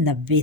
90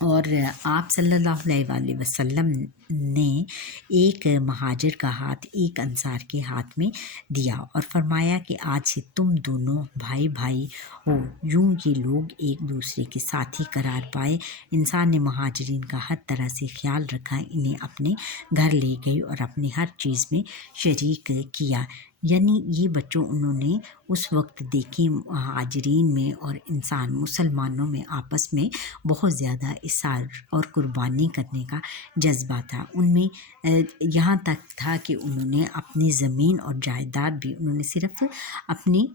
اور آپ صلی اللہ علیہ وسلم نے ایک مہاجر کا ہاتھ ایک انصار کے ہاتھ میں دیا اور فرمایا کہ آج سے تم دونوں بھائی بھائی ہو، یوں یہ لوگ ایک دوسرے کے ساتھی قرار پائے۔ انسان نے مہاجرین کا ہر طرح سے خیال رکھا، انہیں اپنے گھر لے گئی اور اپنی ہر چیز میں شریک کیا۔ یعنی یہ بچوں انہوں نے اس وقت دیکھی مہاجرین میں اور انسان مسلمانوں میں آپس میں بہت زیادہ اصرار اور قربانی کرنے کا جذبہ تھا ان میں، یہاں تک تھا کہ انہوں نے اپنی زمین اور جائیداد بھی، انہوں نے صرف اپنی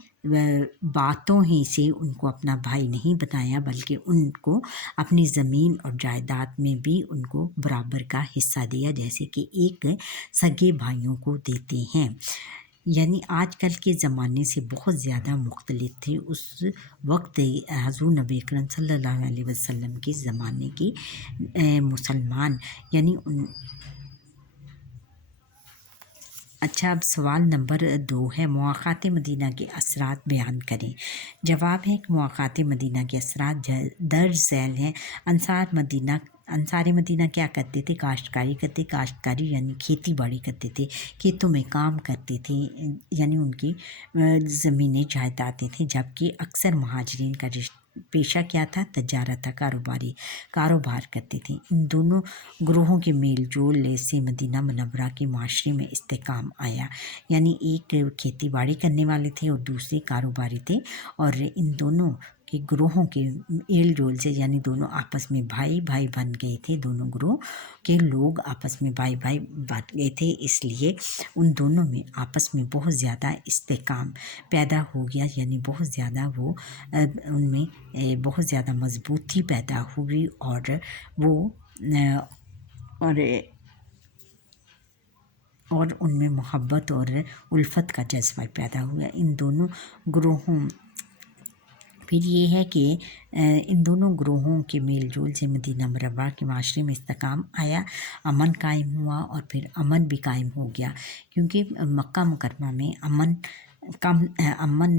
باتوں ہی سے ان کو اپنا بھائی نہیں بتایا، بلکہ ان کو اپنی زمین اور جائیداد میں بھی ان کو برابر کا حصہ دیا، جیسے کہ ایک سگے بھائیوں کو دیتے ہیں۔ یعنی آج کل کے زمانے سے بہت زیادہ مختلف تھے اس وقت حضور نبی اکرم صلی اللہ علیہ وسلم کے زمانے کے مسلمان، یعنی اچھا، اب سوال نمبر 2 ہے، مواقعات مدینہ کے اثرات بیان کریں۔ جواب ہے کہ مواقعات مدینہ کے اثرات درج ذیل ہیں۔ انصار مدینہ کیا کرتے تھے؟ کاشتکاری یعنی کھیتی باڑی کرتے تھے، کھیتوں میں کام کرتے تھے، یعنی ان کی زمینیں جائیدادیں تھیں، جبکہ اکثر مہاجرین کا پیشہ کیا تھا؟ تجارت تھا، کاروبار کرتے تھے۔ ان دونوں گروہوں کے میل جول سے مدینہ منورہ کے معاشرے میں استحکام آیا، یعنی ایک کھیتی باڑی کرنے والے تھے اور دوسرے کاروباری تھے، اور ان دونوں کے گروہوں کے میل جول سے، یعنی دونوں آپس میں بھائی بن گئے تھے، دونوں گروہ کے لوگ آپس میں بھائی بن گئے تھے، اس لیے ان دونوں میں آپس میں بہت زیادہ استحکام پیدا ہو گیا، یعنی بہت زیادہ ان میں بہت زیادہ مضبوطی پیدا ہوئی، اور ان میں محبت اور الفت کا جذبہ پیدا ہوا۔ ان دونوں گروہوں پھر یہ ہے کہ ان دونوں گروہوں کے میل جول سے مدینہ منورہ کے معاشرے میں استحکام آیا، امن قائم ہوا، اور پھر امن بھی قائم ہو گیا، کیونکہ مکہ مکرمہ میں امن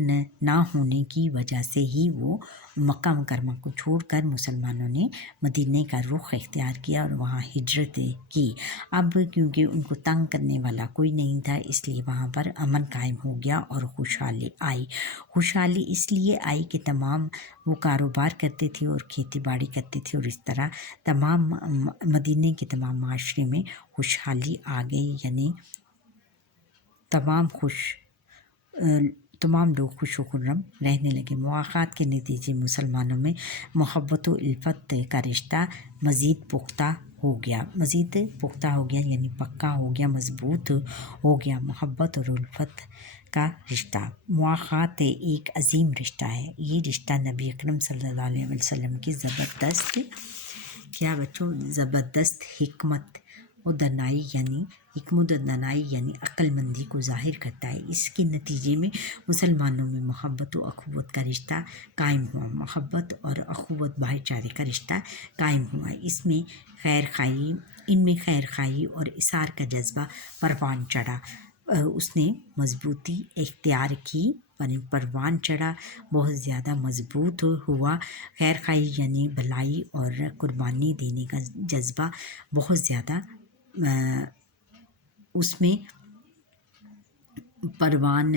نہ ہونے کی وجہ سے ہی وہ مکہ مکرمہ کو چھوڑ کر مسلمانوں نے مدینہ کا رخ اختیار کیا اور وہاں ہجرت کی۔ اب کیونکہ ان کو تنگ کرنے والا کوئی نہیں تھا، اس لیے وہاں پر امن قائم ہو گیا اور خوشحالی آئی۔ خوشحالی اس لیے آئی کہ تمام وہ کاروبار کرتے تھے اور کھیتی باڑی کرتے تھے، اور اس طرح تمام مدینہ کے تمام معاشرے میں خوشحالی آ گئی، یعنی تمام لوگ خوش و خرم رہنے لگے۔ مواقعات کے نتیجے مسلمانوں میں محبت و الفت کا رشتہ مزید پختہ ہو گیا، یعنی پکا ہو گیا، مضبوط ہو گیا۔ محبت اور الفت کا رشتہ، مواقعات ایک عظیم رشتہ ہے۔ یہ رشتہ نبی اکرم صلی اللہ علیہ وسلم کی زبردست حکمت و دانائی یعنی عقل مندی کو ظاہر کرتا ہے۔ اس کے نتیجے میں مسلمانوں میں محبت و اخوت کا رشتہ قائم ہوا، محبت اور اخوت بھائی چارے کا رشتہ قائم ہوا۔ ان میں خیر خواہی اور اثار کا جذبہ پروان چڑھا، اس نے مضبوطی اختیار کی، پروان چڑھا، بہت زیادہ مضبوط ہوا۔ خیر خواہی یعنی بھلائی اور قربانی دینے کا جذبہ بہت زیادہ اس میں پروان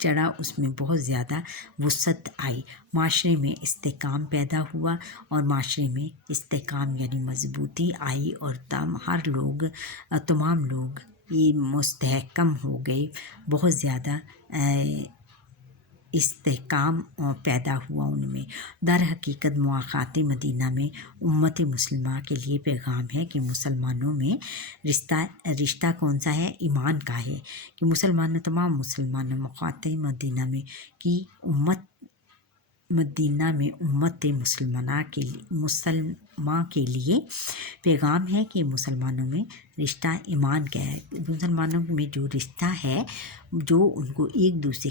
چڑھا، اس میں بہت زیادہ وسعت آئی، معاشرے میں استحکام پیدا ہوا، اور معاشرے میں استحکام یعنی مضبوطی آئی، اور تمام لوگ یہ مستحکم ہو گئے، بہت زیادہ استحکام پیدا ہوا ان میں۔ در حقیقت مواقعات مدینہ میں امت مسلمہ کے لیے پیغام ہے کہ مسلمانوں میں رشتہ کون سا ہے؟ ایمان کا ہے، کہ تمام مسلمان مواقعات مدینہ میں امت مسلمہ کے لیے پیغام ہے کہ مسلمانوں میں رشتہ ایمان کا ہے۔ مسلمانوں میں جو رشتہ ہے، جو ان کو ایک دوسرے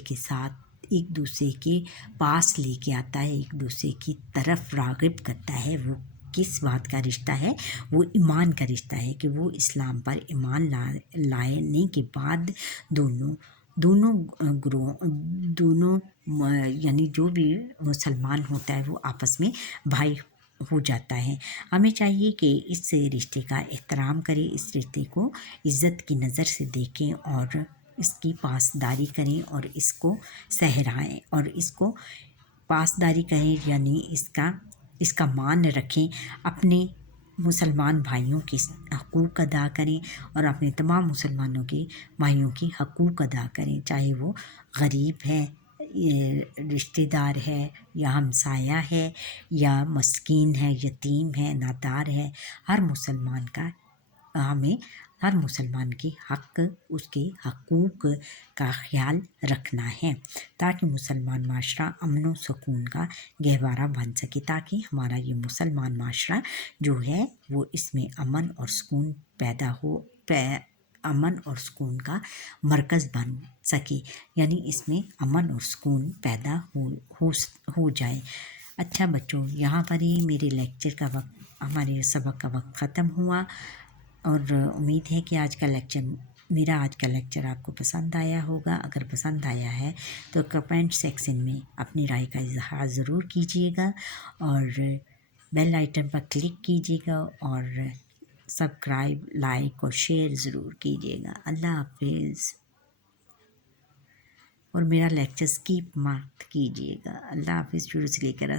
کے پاس لے کے آتا ہے، ایک دوسرے کی طرف راغب کرتا ہے، وہ کس بات کا رشتہ ہے؟ وہ ایمان کا رشتہ ہے، کہ وہ اسلام پر ایمان لانے کے بعد دونوں یعنی جو بھی مسلمان ہوتا ہے وہ آپس میں بھائی ہو جاتا ہے۔ ہمیں چاہیے کہ اس رشتے کا احترام کریں، اس رشتے کو عزت کی نظر سے دیکھیں اور اس کی پاسداری کریں اور اس کو سہرائیں اور اس کو پاسداری کریں، یعنی اس کا مان رکھیں، اپنے مسلمان بھائیوں کے حقوق ادا کریں اور اپنے تمام مسلمانوں کے بھائیوں کی حقوق ادا کریں، چاہے وہ غریب ہے، رشتہ دار ہے یا ہمسایہ ہے یا مسکین ہے، یتیم ہے، نادار ہے، ہر مسلمان کا ہمیں ہر مسلمان کے حق، اس کے حقوق کا خیال رکھنا ہے تاکہ مسلمان معاشرہ امن و سکون کا گہوارہ بن سکے، تاکہ ہمارا یہ مسلمان معاشرہ جو ہے وہ اس میں امن اور سکون پیدا ہو، امن اور سکون کا مرکز بن سکے، یعنی اس میں امن اور سکون پیدا ہو جائے۔ اچھا بچوں، یہاں پر ہی میرے لیکچر کا وقت، ہمارے سبق کا وقت ختم ہوا، اور امید ہے کہ میرا آج کا لیکچر آپ کو پسند آیا ہوگا۔ اگر پسند آیا ہے تو کمنٹ سیکشن میں اپنی رائے کا اظہار ضرور کیجیے گا اور بیل آئٹن پر کلک کیجیے گا اور سبسکرائب، لائک اور شیئر ضرور کیجیے گا۔ اللہ حافظ، اور میرا لیکچر سکپ مت کیجیے گا۔ اللہ حافظ، شروع سے لے کر